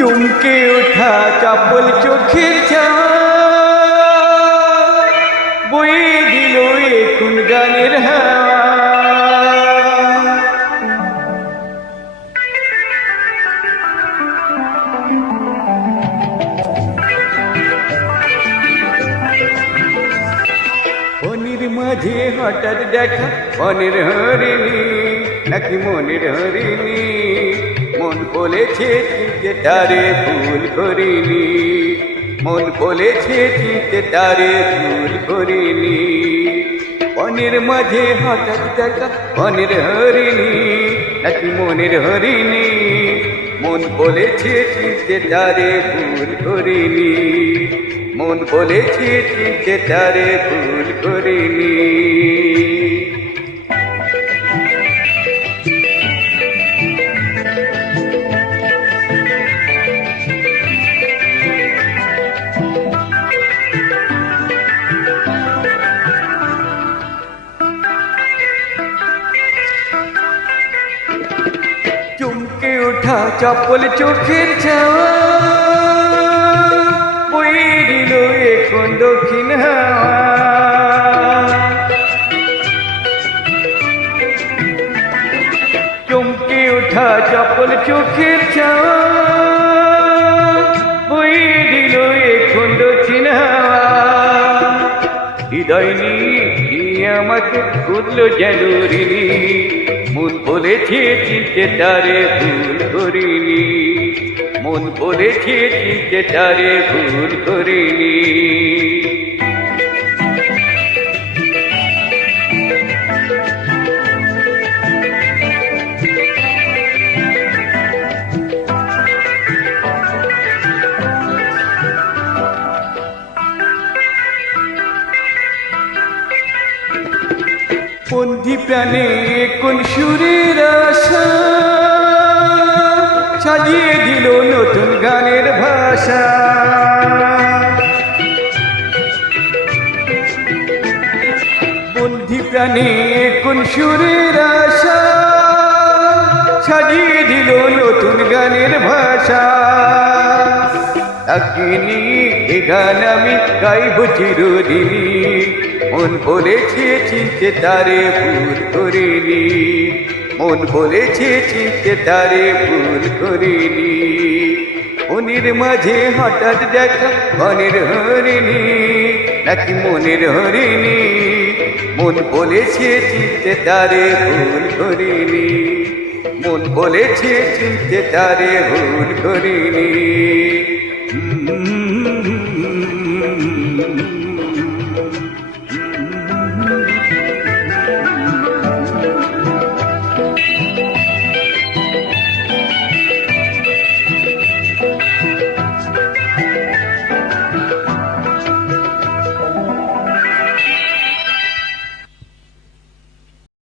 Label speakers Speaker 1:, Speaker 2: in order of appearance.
Speaker 1: চমকে ওঠা চাপল চোখের বয়ে দিল এখন গানের মাঝে হঠাৎ দেখা বনের হরিণী, নাকি মনের হরিণী। মন বলেছে চিনতে তারে ভুল করিনি। মন বলেছে চিনতে তারে ভুল করিনি। বনের মাঝে হঠাৎ দেখা বনের হরিণী, নাকি মনের হরিণী? মন বলেছে চিনতে তারে ভুল করিনি। মন বলেছে চিনতে তারে ভুল করিনি। ওঠা চপল চোখের দিল এখন দক্ষিণ চমকে ওঠা চপল চোখের ছাওয়া দিল এখন দক্ষিণ হৃদয় নিয়ে আমাকে যেন ঋণী মন বলেছে চিনতে তারে ভুল করিনি। মন বলেছে চিনতে তারে ভুল করিনি। বন্ধি প্রাণে কোন সুরের আশা? সাজিয়ে দিল নতুন গানের ভাষা। বন্ধি প্রাণে কোন সুরের আশা? সাজিয়ে দিল নতুন গানের ভাষা। তাকে নিয়ে গান আমি গাইব চিরদিনী মন বলেছে চিনতে তারে ভুল করিনি মন বলেছে চিনতে তারে ভুল করিনি মনের মাঝে হঠাৎ দেখা মনের হরিণী নাকি মনের হরিণী মন বলেছে চিনতে তারে ভুল করিনি মন বলেছে চিনতে তারে ভুল করিনি হুম